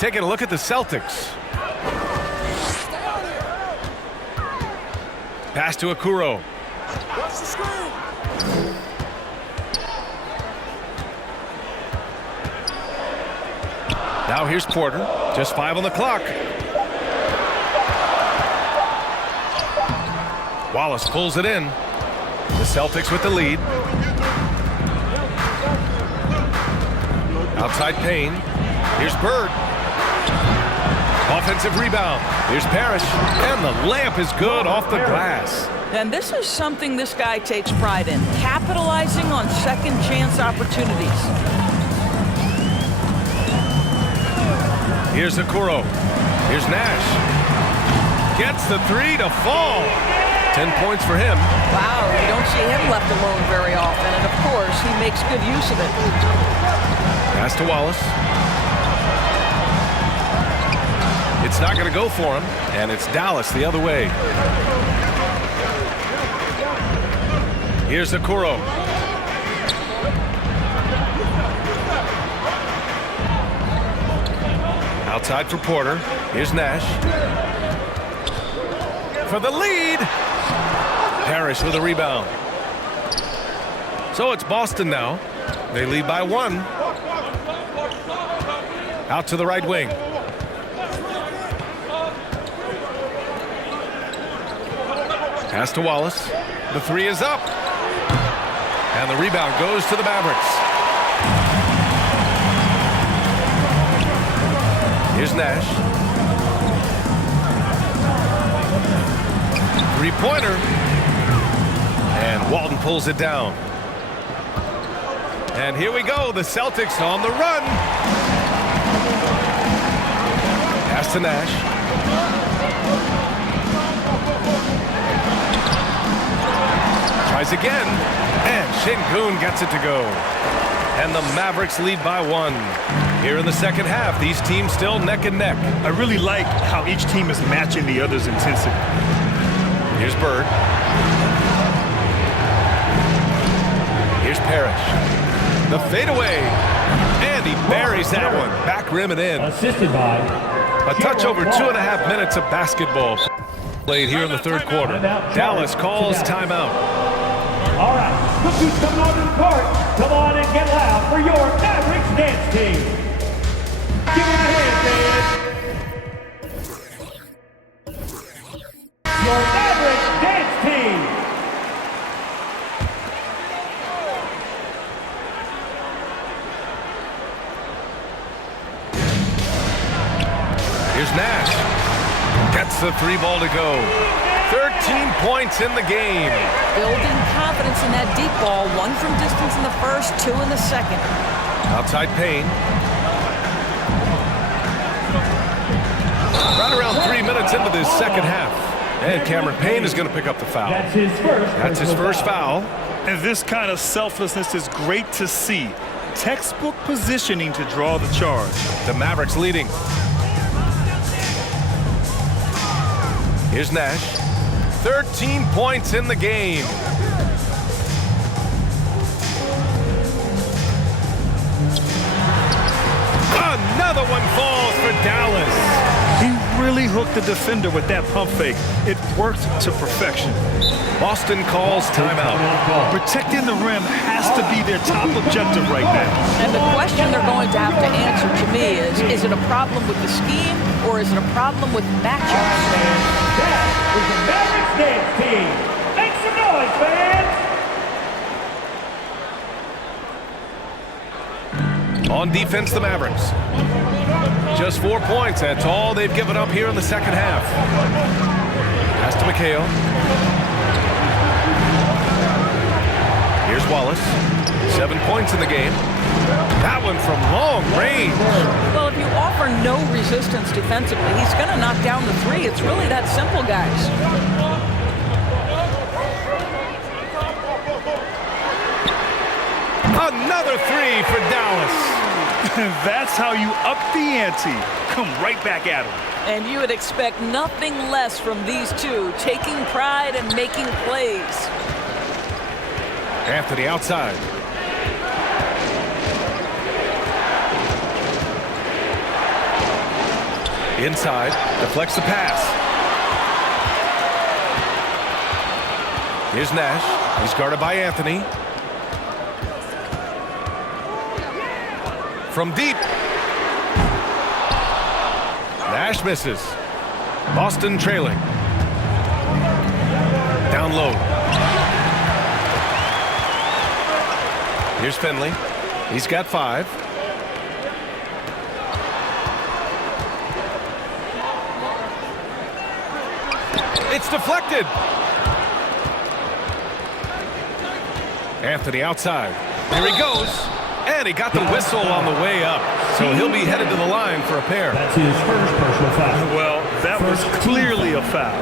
Taking a look at the Celtics. Pass to Okoro. Watch the screen. Now here's Porter. Just 5 on the clock. Wallace pulls it in. The Celtics with the lead. Outside Payne. Here's Bird. Offensive rebound. Here's Parrish. And the layup is good off the glass. And this is something this guy takes pride in, capitalizing on second chance opportunities. Here's Okoro. Here's Nash. Gets the 3 to fall. 10 points for him. Wow, you don't see him left alone very often, and of course, he makes good use of it. Pass to Wallace. It's not going to go for him, and it's Dallas the other way. Here's Okoro. Outside for Porter. Here's Nash. For the lead. Parrish with a rebound. So it's Boston now. They lead by 1. Out to the right wing. Pass to Wallace. The 3 is up. And the rebound goes to the Mavericks. Here's Nash. 3-pointer. And Walton pulls it down. And here we go. The Celtics on the run. Pass to Nash. Tries again. And Şengün gets it to go. And the Mavericks lead by 1. Here in the second half, these teams still neck and neck. I really like how each team is matching the other's intensity. Here's Bird. Here's Parrish. The fadeaway. And he buries that one. Back rim and in. Assisted by a touch over 2.5 minutes of basketball played here in the third quarter. Dallas calls timeout. All right, look who's coming onto the court. Come on and get loud for your Mavericks dance team. Give them a hand, fans. Your Mavericks dance team. Here's Nash. Gets the 3 ball to go. 13 points in the game. Building confidence in that deep ball. 1 from distance in the first, 2 in the second. Outside Payne. Right around 3 minutes into this second half. And Cameron Payne is going to pick up the foul. That's his first foul. And this kind of selflessness is great to see. Textbook positioning to draw the charge. The Mavericks leading. Here's Nash. 13 points in the game. Another one falls for Dallas. He really hooked the defender with that pump fake. It worked to perfection. Boston calls timeout. Protecting the rim has to be their top objective right now. And the question they're going to have to answer to me is it a problem with the scheme or is it a problem with matchups? That is the Mavericks dance team. Make some noise, fans. On defense, the Mavericks. Just 4 points. That's all they've given up here in the second half. Pass to McHale. Here's Wallace. 7 points in the game. That one from long range. Well, if you offer no resistance defensively, he's going to knock down the 3. It's really that simple, guys. Another 3 for Dallas. That's how you up the ante. Come right back at him. And you would expect nothing less from these two, taking pride and making plays. Anthony outside. Inside, deflects the pass. Here's Nash. He's guarded by Anthony. From deep. Nash misses. Boston trailing. Down low. Here's Finley. He's got 5. It's deflected. Anthony outside. Here he goes. And he got the whistle on the way up. So he'll be headed to the line for a pair. That's his first personal foul. Well, that was clearly a foul.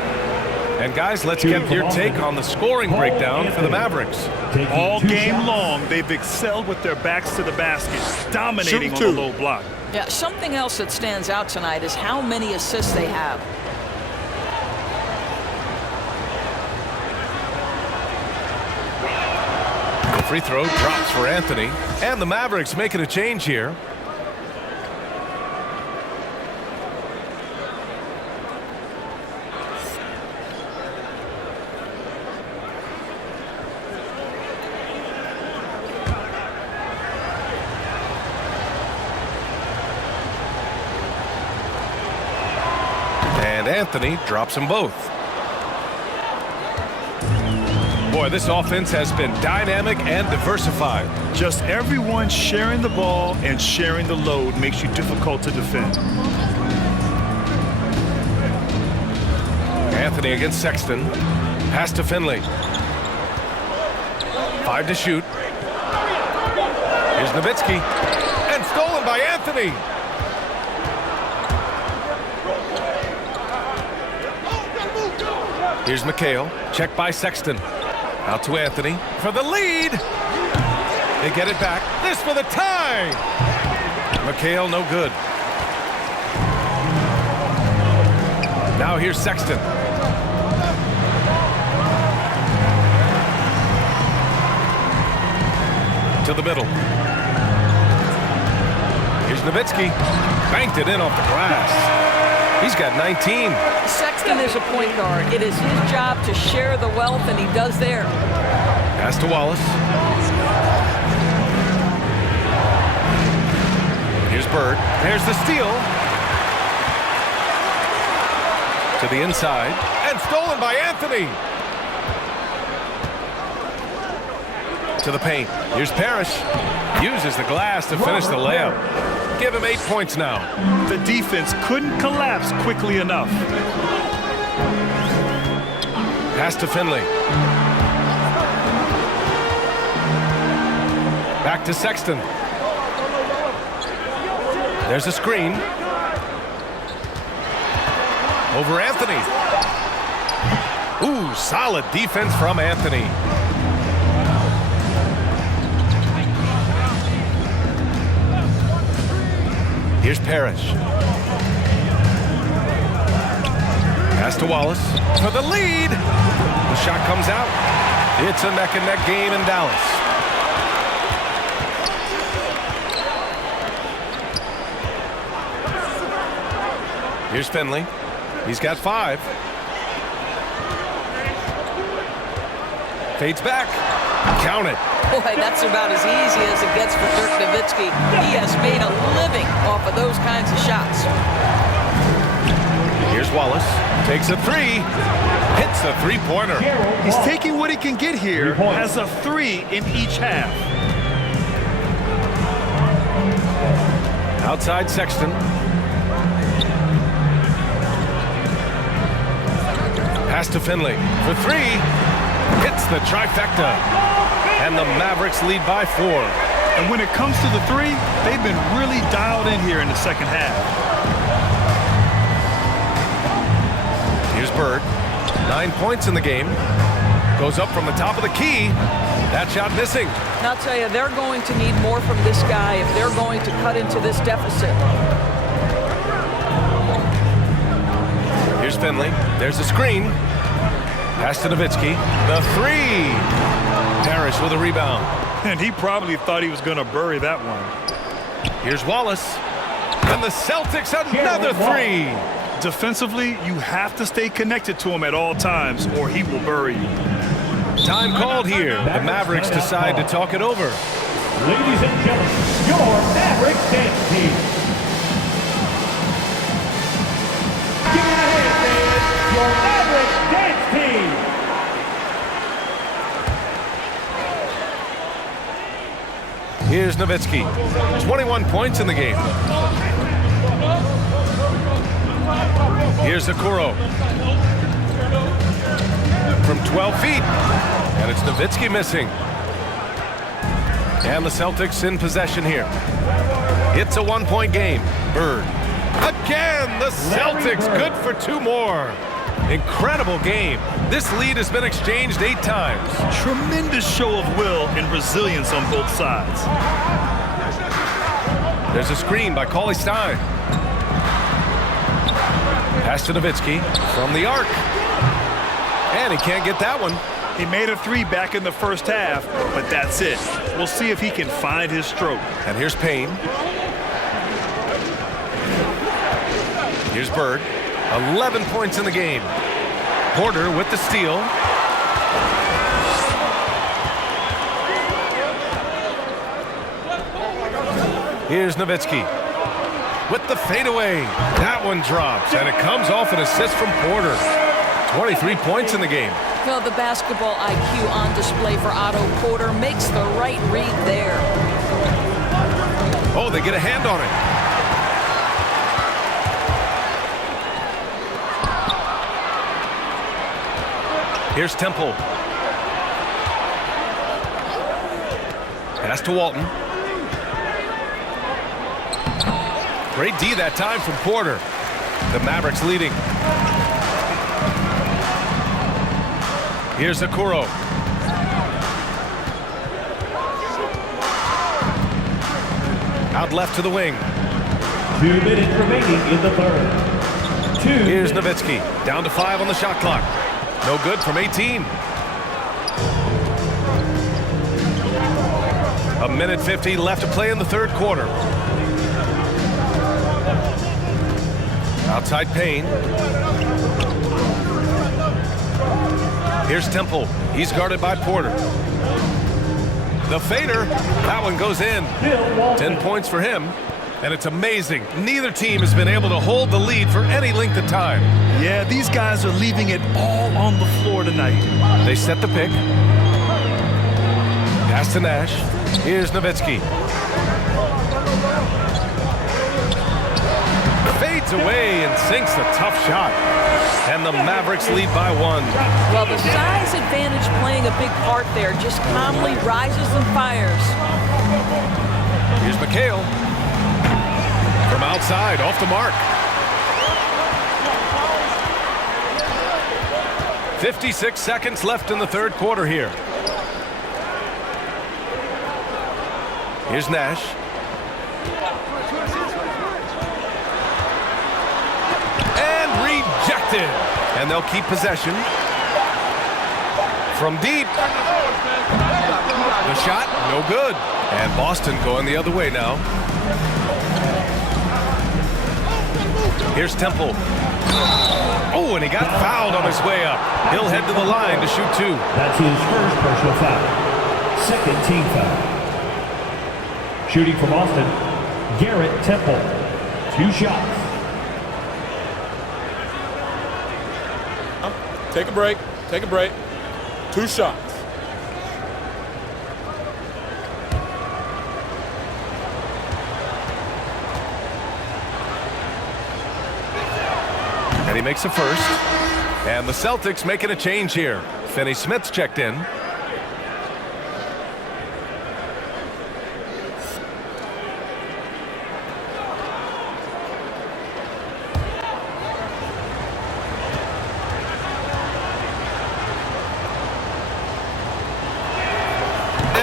And guys, let's get your take on the scoring breakdown for the Mavericks. All game long, they've excelled with their backs to the basket, dominating on the low block. Yeah, something else that stands out tonight is how many assists they have. The free throw drops for Anthony. And the Mavericks making a change here. And Anthony drops them both. Boy, this offense has been dynamic and diversified. Just everyone sharing the ball and sharing the load makes you difficult to defend. Anthony against Sexton. Pass to Finley. 5 to shoot. Here's Nowitzki. And stolen by Anthony. Here's McHale. Checked by Sexton. Out to Anthony for the lead. They get it back. This for the tie. McHale no good. Now here's Sexton. To the middle. Here's Nowitzki. Banked it in off the glass. He's got 19. Sexton is a point guard. It is his job to share the wealth, and he does there. Pass to Wallace. Here's Bird. There's the steal. To the inside. And stolen by Anthony. To the paint. Here's Parrish. Uses the glass to finish the layup. Give him 8 points now. The defense couldn't collapse quickly enough. Pass to Finley. Back to Sexton. There's a screen. Over Anthony. Ooh, solid defense from Anthony. Here's Parrish. Pass to Wallace for the lead. The shot comes out. It's a neck-and-neck game in Dallas. Here's Finley. He's got 5. Fades back. Count it. Boy, that's about as easy as it gets for Dirk Nowitzki. He has made a living off of those kinds of shots. Here's Wallace. Takes a 3. Hits a 3-pointer. He's taking what he can get here. Has a 3 in each half. Outside Sexton. Pass to Finley for 3. Hits the trifecta. And the Mavericks lead by 4. And when it comes to the 3, they've been really dialed in here in the second half. Here's Bird. 9 points in the game. Goes up from the top of the key. That shot missing. And I'll tell you, they're going to need more from this guy if they're going to cut into this deficit. Here's Finley. There's a screen. Pass to Nowitzki. The 3. Parrish with a rebound. And he probably thought he was going to bury that one. Here's Wallace. And the Celtics another three. Defensively, you have to stay connected to him at all times or he will bury you. Time called here. The Mavericks decide to talk it over. Ladies and gentlemen, your Mavericks dance team. Give it a hand, fans. Your Mavericks dance team. Here's Nowitzki. 21 points in the game. Here's Okoro. From 12 feet. And it's Nowitzki missing. And the Celtics in possession here. It's a one-point game. Bird. Again, the Celtics good for two more. Incredible game. This lead has been exchanged 8 times. Tremendous show of will and resilience on both sides. There's a screen by Cauley Stein. Pass to Nowitzki from the arc. And he can't get that one. He made a 3 back in the first half, but that's it. We'll see if he can find his stroke. And here's Payne. Here's Bird. 11 points in the game. Porter with the steal. Here's Nowitzki with the fadeaway. That one drops, and it comes off an assist from Porter. 23 points in the game. Well, the basketball IQ on display for Otto Porter makes the right read there. Oh, they get a hand on it. Here's Temple. Pass to Walton. Great D that time from Porter. The Mavericks leading. Here's Okoro. Out left to the wing. 2 minutes remaining in the third. Here's Nowitzki. Down to 5 on the shot clock. No good from 18. A minute 50 left to play in the third quarter. Outside Payne. Here's Temple. He's guarded by Porter. The fader. That one goes in. 10 points for him. And it's amazing. Neither team has been able to hold the lead for any length of time. Yeah, these guys are leaving it all on the floor tonight. They set the pick. Pass to Nash. Here's Nowitzki. Fades away and sinks the tough shot. And the Mavericks lead by 1. Well, the size advantage playing a big part there. Just calmly rises and fires. Here's McHale. From outside, off the mark. 56 seconds left in the third quarter here. Here's Nash. And rejected. And they'll keep possession. From deep. The shot, no good. And Boston going the other way now. Here's Temple. Oh, and he got fouled on his way up. He'll head to the line to shoot 2. That's his first personal foul. Second team foul. Shooting for Boston, Garrett Temple. 2 shots. Take a break. Take a break. 2 shots. And he makes a first. And the Celtics making a change here. Finney Smith's checked in.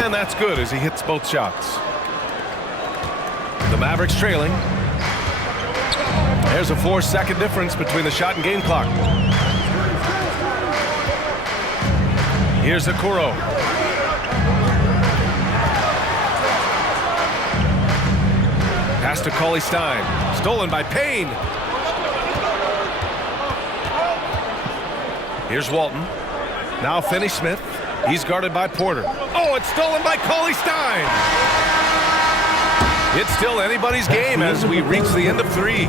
And that's good as he hits both shots. The Mavericks trailing. There's a 4-second difference between the shot and game clock. Here's Okoro. Pass to Cauley Stein. Stolen by Payne. Here's Walton. Now Finney-Smith. He's guarded by Porter. Oh, it's stolen by Cauley Stein. It's still anybody's game as we reach the end of 3.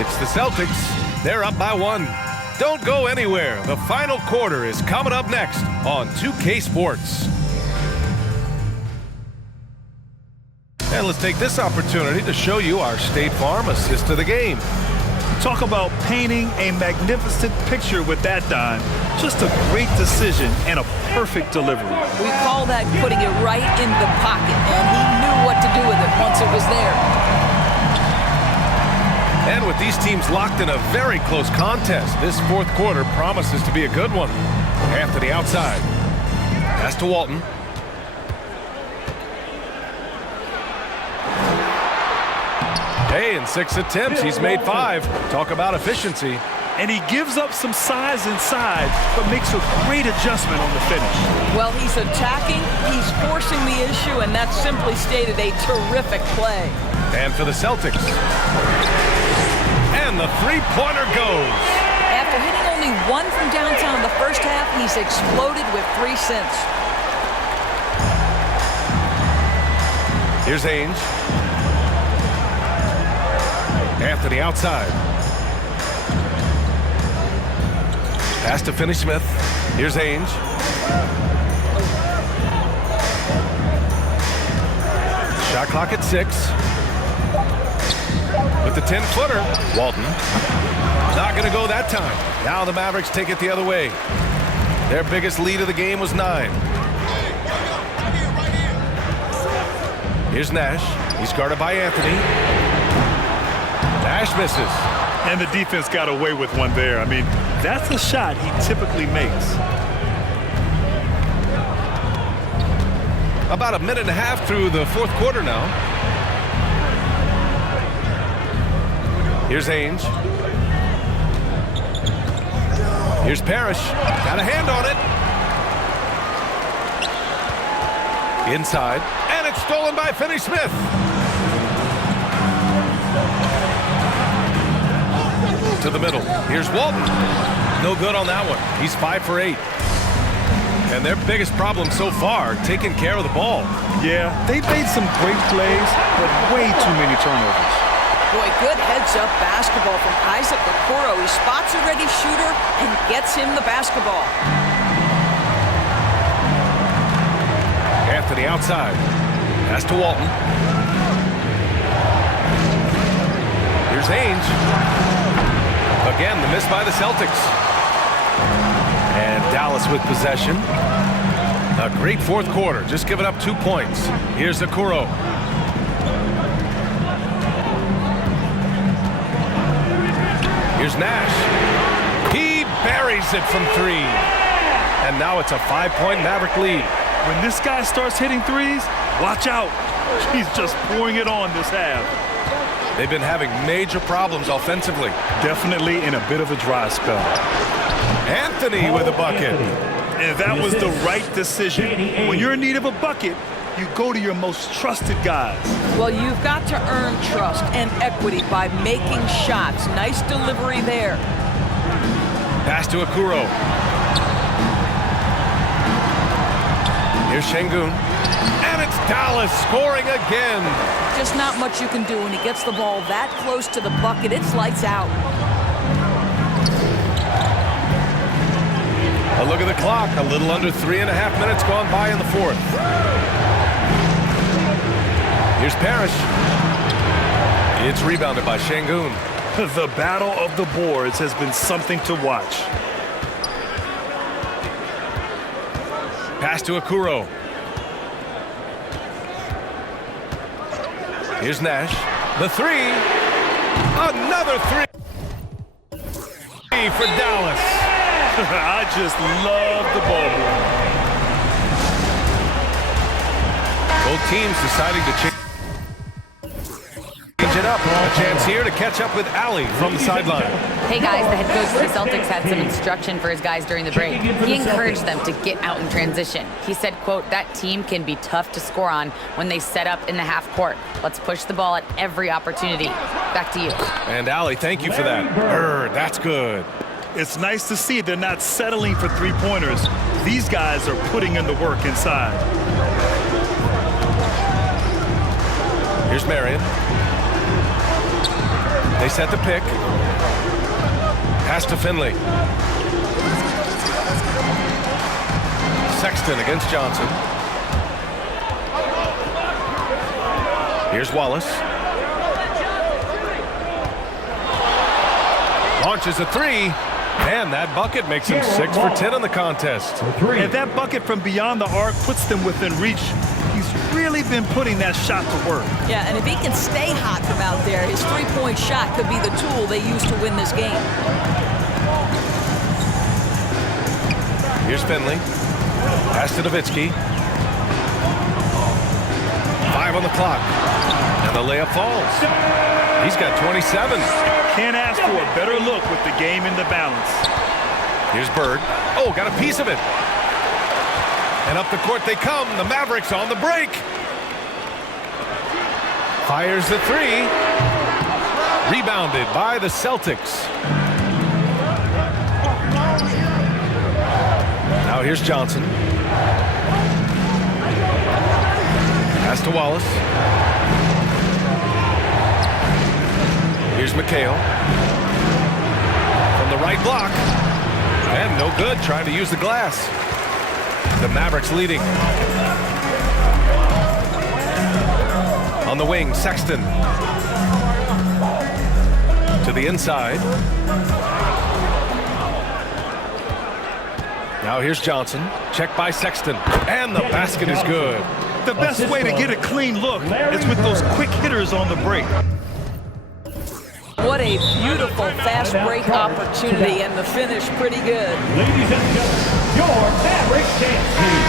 It's the Celtics. They're up by 1. Don't go anywhere. The final quarter is coming up next on 2K Sports. And let's take this opportunity to show you our State Farm assist of the game. Talk about painting a magnificent picture with that dime. Just a great decision and a perfect delivery. We call that putting it right in the pocket, and he knew what to do with it once it was there. And with these teams locked in a very close contest, this fourth quarter promises to be a good one. Anthony outside. Pass to Walton. Hey, in 6 attempts, he's made 5. Talk about efficiency. And he gives up some size inside, but makes a great adjustment on the finish. Well, he's attacking, he's forcing the issue, and that's simply stated a terrific play. And for the Celtics. And the three-pointer goes. After hitting only 1 from downtown in the first half, he's exploded with 3 since. Here's Ainge. Anthony outside. Pass to Finney-Smith. Here's Ainge. Shot clock at 6. With the 10-footer, Walton. Not going to go that time. Now the Mavericks take it the other way. Their biggest lead of the game was 9. Here's Nash. He's guarded by Anthony. Nash misses. And the defense got away with one there. I mean, that's a shot he typically makes. About a minute and a half through the fourth quarter now. Here's Ainge. Here's Parrish. Got a hand on it. Inside. And it's stolen by Finney-Smith. To the middle. Here's Walton. No good on that one. He's 5 for 8. And their biggest problem so far, taking care of the ball. Yeah, they've made some great plays, but way too many turnovers. Boy, good heads-up basketball from Isaac Okoro. He spots a ready shooter and gets him the basketball. Anthony outside. Pass to Walton. Here's Ainge. Again, the miss by the Celtics. And Dallas with possession. A great fourth quarter, just giving up 2 points. Here's Okoro. Here's Nash. He buries it from 3. And now it's a 5-point Maverick lead. When this guy starts hitting threes, watch out. He's just pouring it on this half. They've been having major problems offensively. Definitely in a bit of a dry spell. Anthony with a bucket. And that was the right decision. When you're in need of a bucket, you go to your most trusted guys. Well, you've got to earn trust and equity by making shots. Nice delivery there. Pass to Okoro. Here's Şengün. And it's Dallas scoring again. Just not much you can do when he gets the ball that close to the bucket. It's lights out. A look at the clock. A little under 3.5 minutes gone by in the fourth. Here's Parrish. It's rebounded by Şengün. The battle of the boards has been something to watch. Pass to Okoro. Here's Nash. The 3. Another 3 for Dallas. I just love the ball boy. Both teams deciding to change it up. A chance here to catch up with Allie from the sideline. Hey guys, the head coach of the Celtics had some instruction for his guys during the break. He encouraged them to get out in transition. He said, quote, that team can be tough to score on when they set up in the half court. Let's push the ball at every opportunity. Back to you. And Allie, thank you for that. That's good. It's nice to see they're not settling for three-pointers. These guys are putting in the work inside. Here's Marion. They set the pick. Pass to Finley. Sexton against Johnson. Here's Wallace. Launches a three. And that bucket makes him 6 for 10 in the contest. And that bucket from beyond the arc puts them within reach. He's really been putting that shot to work. Yeah, and if he can stay hot from out there, his three-point shot could be the tool they use to win this game. Here's Finley. Pass to Nowitzki. 5 on the clock. And the layup falls. He's got 27. Can't ask for a better look with the game in the balance. Here's Bird. Oh, got a piece of it. And up the court they come. The Mavericks on the break. Fires the three. Rebounded by the Celtics. Now here's Johnson. Pass to Wallace. Here's McHale. From the right block. And no good, trying to use the glass. The Mavericks leading. On the wing, Sexton. To the inside. Now here's Johnson. Check by Sexton. And the basket is good. The best way to get a clean look is with those quick hitters on the break. What a beautiful fast break opportunity, and the finish pretty good. Ladies and gentlemen, your Mavericks dance team.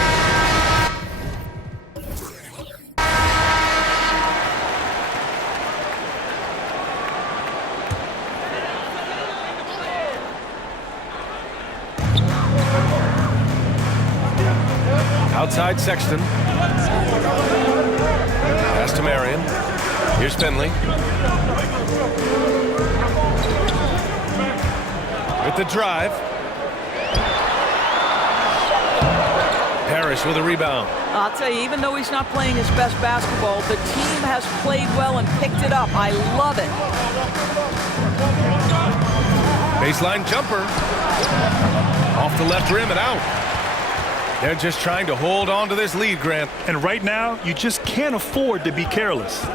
Outside Sexton. Pass to Marion. Here's Finley. With the drive. Parrish with a rebound. I'll tell you, even though he's not playing his best basketball, the team has played well and picked it up. I love it. Baseline jumper. Off the left rim and out. They're just trying to hold on to this lead, Grant. And right now, you just can't afford to be careless.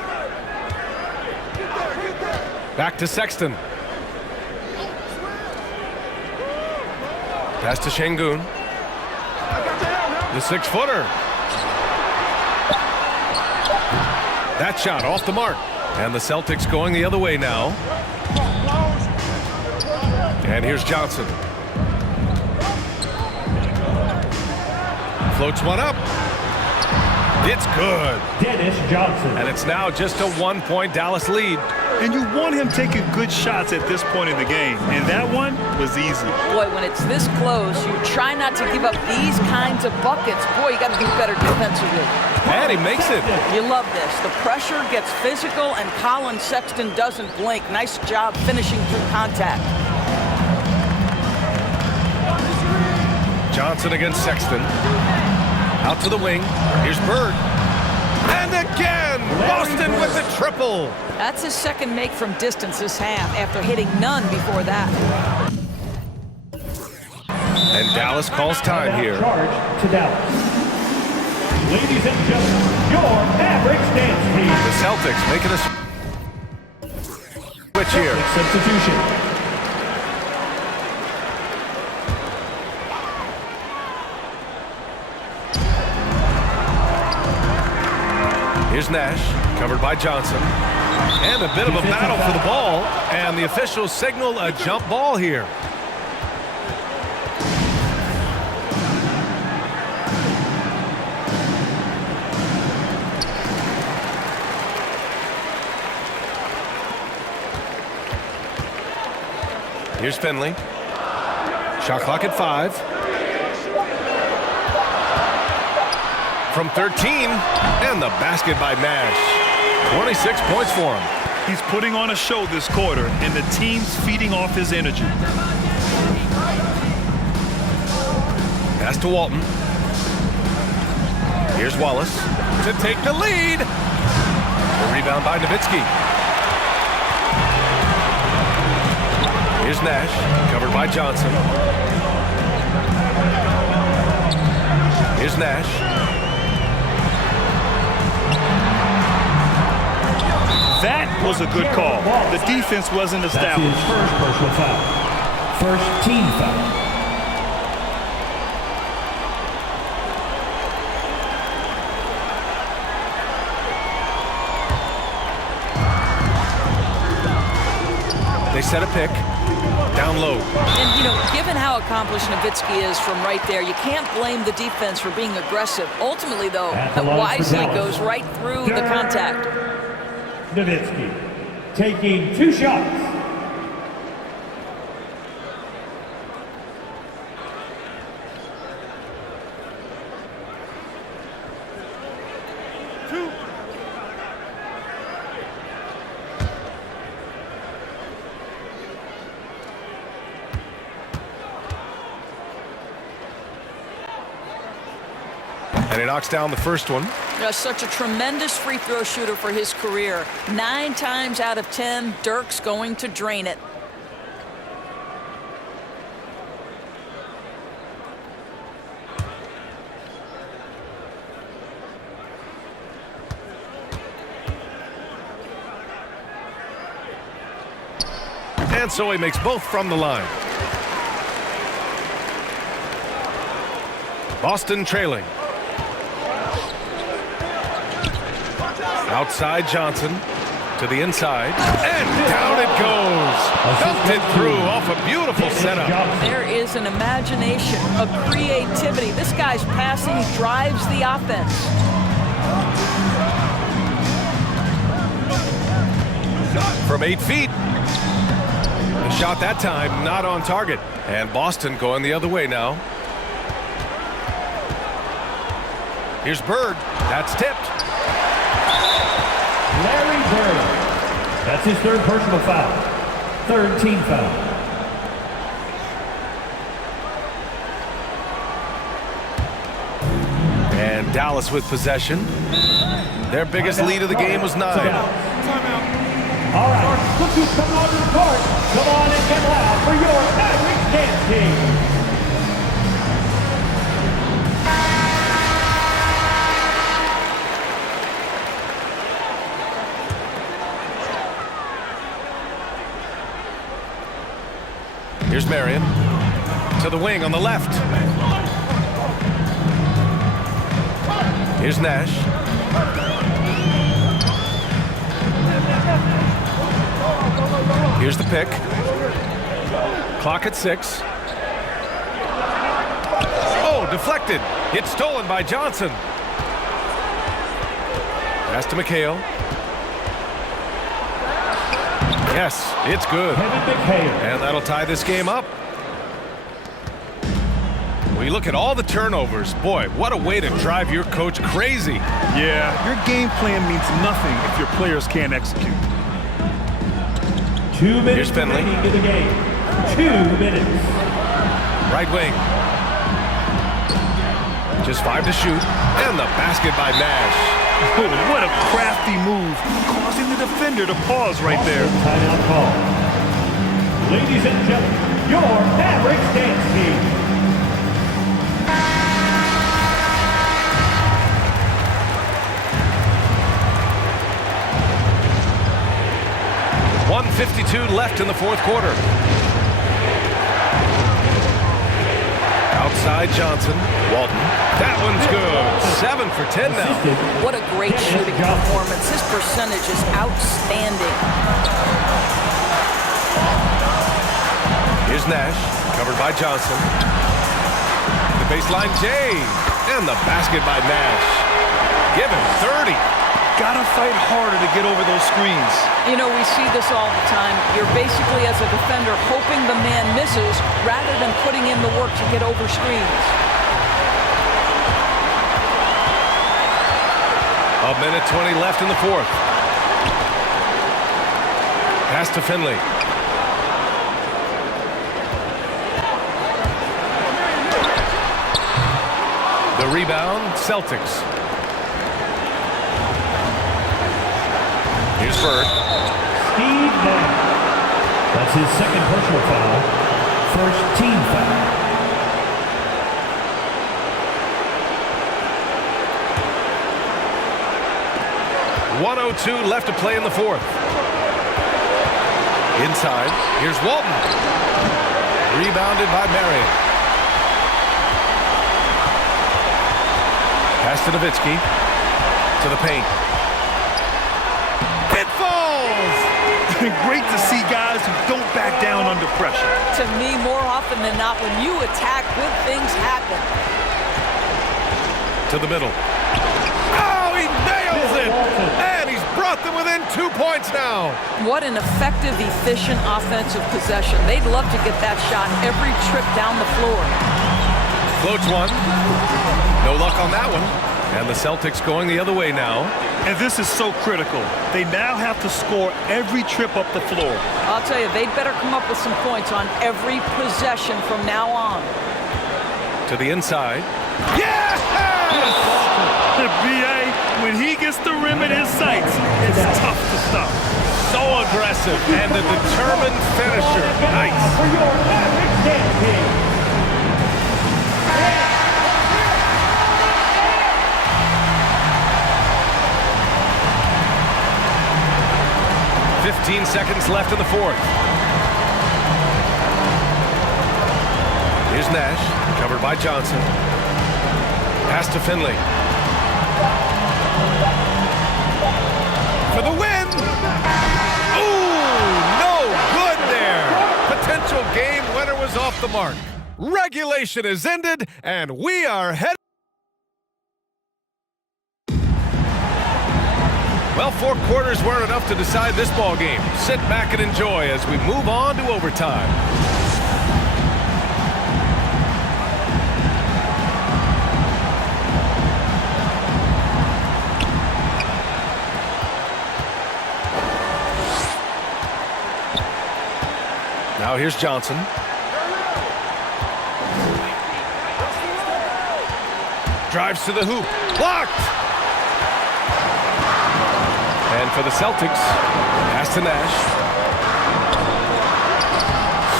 Back to Sexton. Pass to Şengün. The 6-footer. That shot off the mark. And the Celtics going the other way now. And here's Johnson. Floats one up. It's good. Dennis Johnson. And it's now just a 1-point Dallas lead. And you want him taking good shots at this point in the game. And that one was easy. Boy, when it's this close, you try not to give up these kinds of buckets. Boy, you got to do better defensively. And he makes it. You love this. The pressure gets physical, and Colin Sexton doesn't blink. Nice job finishing through contact. Johnson against Sexton. Out to the wing. Here's Bird. And again, Boston with the triple. That's his second make from distance this half after hitting none before that. And Dallas calls time here. Charge to Dallas. Ladies and gentlemen, your Mavericks dance team. The Celtics making a switch here. Substitution. Here's Nash, covered by Johnson. And a bit of a battle for the ball. And the officials signal a jump ball here. Here's Finley. Shot clock at 5. From 13, and the basket by Nash. 26 points for him. He's putting on a show this quarter, and the team's feeding off his energy. Pass to Walton. Here's Wallace to take the lead. The rebound by Nowitzki. Here's Nash, covered by Johnson. Here's Nash. That was a good call. The defense wasn't That's established. his first personal foul. First team foul. They set a pick. Down low. And, you know, given how accomplished Nowitzki is from right there, you can't blame the defense for being aggressive. Ultimately, though, At the line for wisely Dallas. goes right through the contact. Nowitzki taking 2 shots. And he knocks down the first one. Such a tremendous free throw shooter for his career. 9 times out of 10, Dirk's going to drain it. And so he makes both from the line. Boston trailing. Outside Johnson to the inside, and down it goes. Dumped it through off a beautiful setup. There is an imagination, a creativity. This guy's passing drives the offense. From 8 feet. The shot that time not on target. And Boston going the other way now. Here's Bird. That's tipped. Larry Bird. That's his third personal foul. Third team foul. And Dallas with possession. Their biggest lead of the game was 9. All right, look who's coming onto the court. Come on and get loud for your Mavericks dance team. Here's Marion to the wing on the left. Here's Nash. Here's the pick. Clock at 6. Oh, deflected. It's stolen by Johnson. Pass to McHale. Yes, it's good. And that'll tie this game up. We look at all the turnovers. Boy, what a way to drive your coach crazy. Yeah, your game plan means nothing if your players can't execute. 2 minutes Here's Finley. remaining in the game. 2 minutes. Right wing. Just 5 to shoot. And the basket by Nash. Oh, what a crafty move, causing the defender to pause right there. Timeout call. Ladies and gentlemen, your Mavericks dance team. .152 left in the fourth quarter. Outside Johnson. Walton. That one's good. 7 for 10 now. What a great shooting performance. His percentage is outstanding. Here's Nash, covered by Johnson. The baseline J, and the basket by Nash. Give him 30. Gotta fight harder to get over those screens. You know, we see this all the time. You're basically, as a defender, hoping the man misses rather than putting in the work to get over screens. A minute 20 left in the fourth. Pass to Finley. The rebound, Celtics. Here's Bird. Steve Nash. That's his second personal foul. First team foul. .102 left to play in the fourth. Inside, here's Walton. Rebounded by Marion. Pass to Nowitzki. To the paint. It falls! Great to see guys who don't back down under pressure. To me, more often than not, when you attack, good things happen. To the middle. Oh, he nails it! And he's brought them within 2 points now. What an effective, efficient offensive possession. They'd love to get that shot every trip down the floor. Floats one. No luck on that one. And the Celtics going the other way now. And this is so critical. They now have to score every trip up the floor. I'll tell you, they'd better come up with some points on every possession from now on. To the inside. Yes! The BA, when he gets the rim in his sights, it's tough to stop. So aggressive and a determined finisher. Nice. For your Mavericks dance team. 15 seconds left in the fourth. Here's Nash, covered by Johnson. Pass to Finley. For the win! Ooh, no good there. Potential game winner was off the mark. Regulation is ended, and we are headed. Well, 4 quarters weren't enough to decide this ball game. Sit back and enjoy as we move on to overtime. Now here's Johnson. Drives to the hoop. Blocked! And for the Celtics, pass to Nash.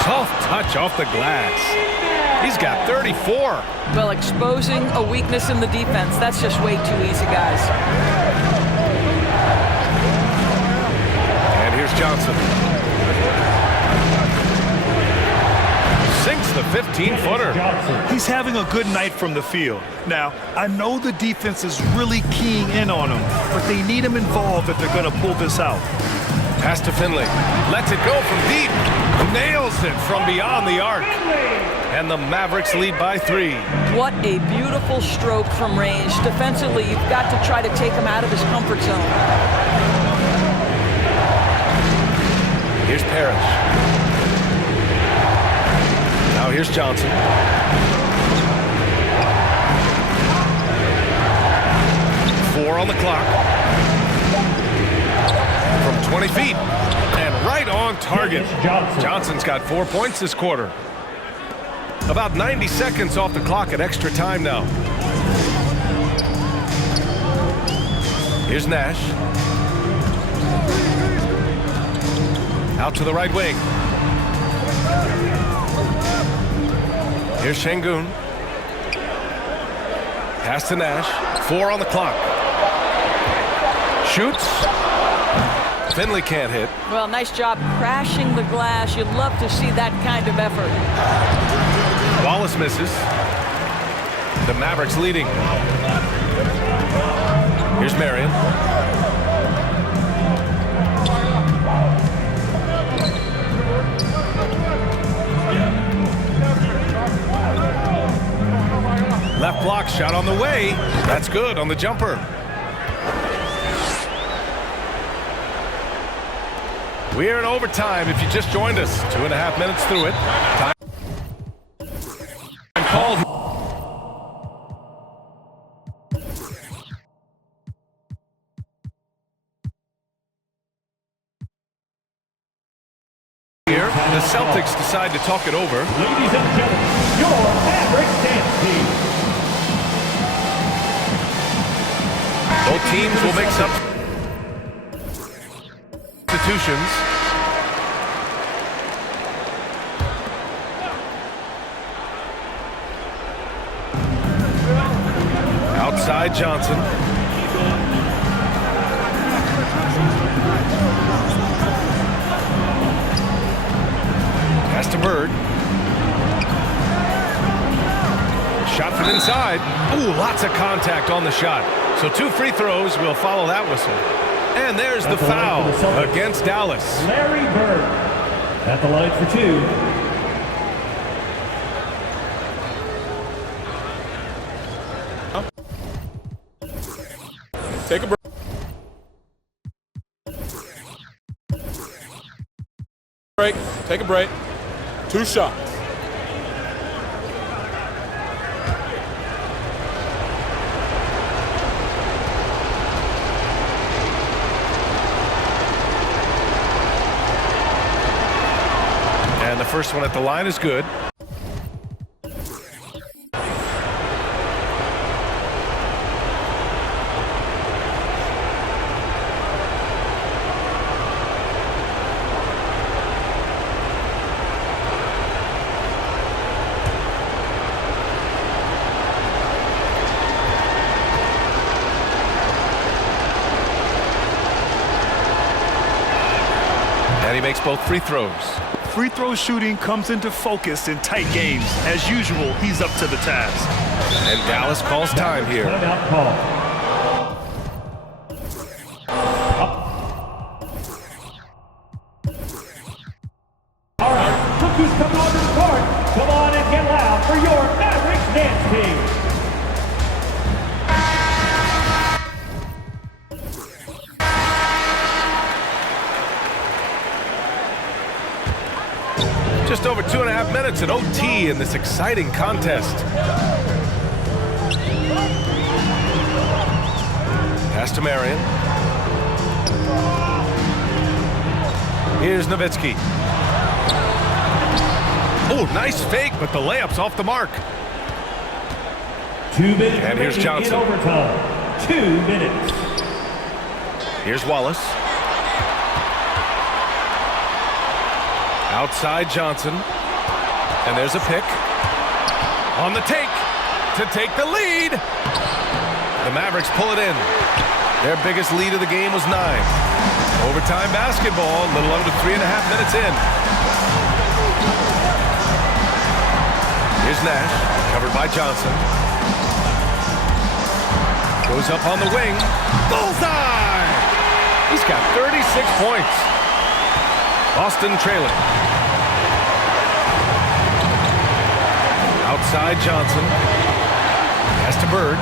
Soft touch off the glass. He's got 34. Well, exposing a weakness in the defense, that's just way too easy, guys. And here's Johnson. Sinks the 15-footer. He's having a good night from the field. Now, I know the defense is really keying in on him, but they need him involved if they're going to pull this out. Pass to Finley. Lets it go from deep. Nails it from beyond the arc. And the Mavericks lead by 3. What a beautiful stroke from range. Defensively, you've got to try to take him out of his comfort zone. Here's Parrish. Now here's Johnson. Four on the clock. From 20 feet. And right on target. Johnson's got 4 points this quarter. About 90 seconds off the clock at extra time now. Here's Nash. Out to the right wing. Here's Şengün. Pass to Nash. 4 on the clock. Shoots. Finley can't hit. Well, nice job crashing the glass. You'd love to see that kind of effort. Wallace misses. The Mavericks leading. Here's Marion. Left block shot on the way. That's good on the jumper. We're in overtime if you just joined us. 2.5 minutes through it. Time called. Here, the Celtics decide to talk it over. Ladies and gentlemen, your Mavericks dance team. Both teams will make substitutions. Outside Johnson. Pass to Bird. Shot from inside. Ooh, lots of contact on the shot. So 2 free throws will follow that whistle. And there's the foul against Dallas. Larry Bird at the line for 2. Take a break. Take a break. 2 shots. And the first one at the line is good. And he makes both free throws. Free throw shooting comes into focus in tight games. As usual, he's up to the task. And Dallas calls time here. Timeout call. All right, rookies coming onto the court. Come on and get loud for your Mavericks dance team. Just over 2.5 minutes in OT in this exciting contest. Pass to Marion. Here's Nowitzki. Oh, nice fake, but the layup's off the mark. 2 minutes And here's remaining Johnson. in overtime. 2 minutes. Here's Wallace. Outside Johnson. And there's a pick. On the take to take the lead. The Mavericks pull it in. Their biggest lead of the game was 9. Overtime basketball, a little under 3.5 minutes in. Here's Nash, covered by Johnson. Goes up on the wing. Bullseye! He's got 36 points. Boston trailing. Outside Johnson. Pass to Bird.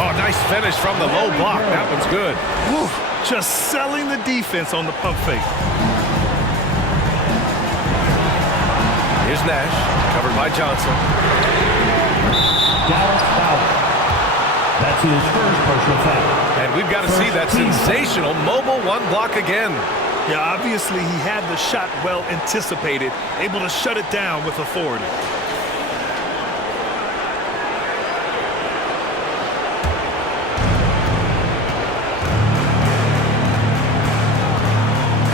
Oh, nice finish from the low block. That one's good. Whew, just selling the defense on the pump fake. Here's Nash, covered by Johnson. Dallas foul. That's his first personal foul. And we've got to see that sensational mobile 1 block again. Yeah, obviously he had the shot well anticipated, able to shut it down with authority.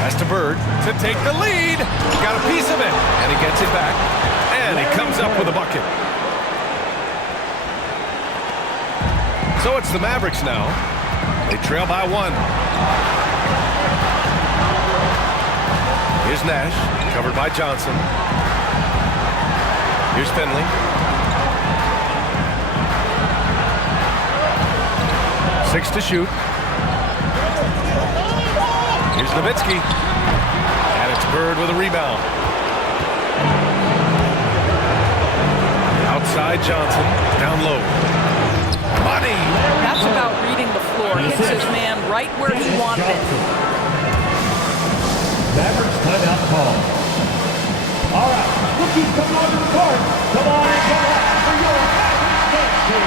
Pass to Bird to take the lead. Got a piece of it, and he gets it back. And he comes up with a bucket. So it's the Mavericks now. They trail by 1. Here's Nash, covered by Johnson. Here's Finley. Six to shoot. Here's Nowitzki. And it's Bird with a rebound. Outside Johnson, down low. Money! That's about reading the floor. Hits his man right right where he wanted it. Mavericks timeout call. All right, rookies coming onto the court. Come on and get loud for your Mavericks dance team.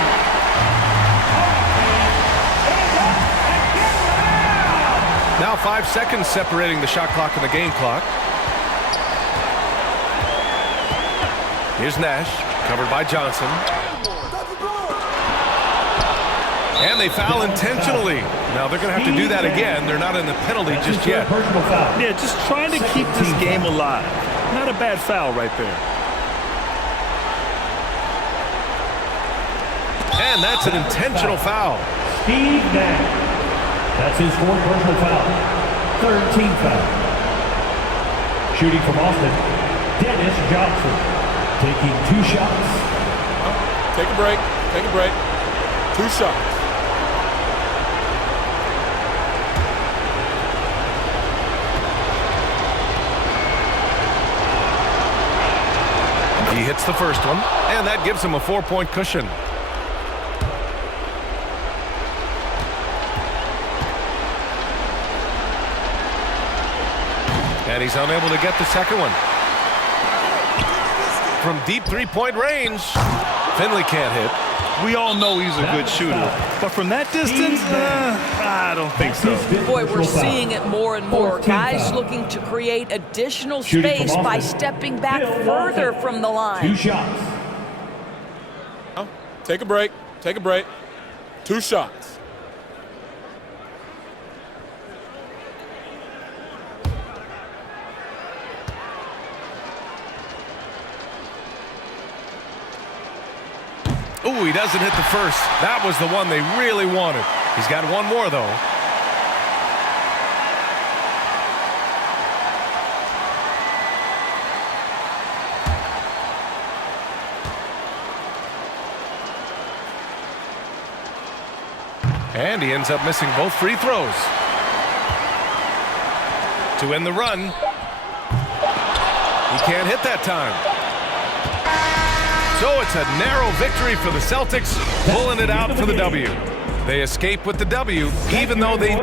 All right, fans, stand up and get loud. Now 5 seconds separating the shot clock and the game clock. Here's Nash, covered by Johnson. And they foul intentionally. Now they're going to have to do that again. They're not in the penalty just yet. Personal foul. Yeah, just trying to keep this game alive. Not a bad foul right there. And that's an intentional foul. Steve Nash. That's his fourth personal foul. Third team foul. Shooting from Austin, Dennis Johnson. Taking 2 shots. Take a break. Take a break. 2 shots. He hits the first one, and that gives him a 4-point cushion. And he's unable to get the second one. From deep 3-point range, Finley can't hit. We all know he's a good shooter, but from that distance, I don't think so. Boy, we're seeing it more and more. Guys looking to create additional space by stepping back further from the line. 2 shots. Take a break. Take a break. 2 shots. Ooh, he doesn't hit the first. That was the one they really wanted. He's got one more, though. And he ends up missing both free throws. To end the run. He can't hit that time. So it's a narrow victory for the Celtics, pulling it out for the W. They escape with the W, even though they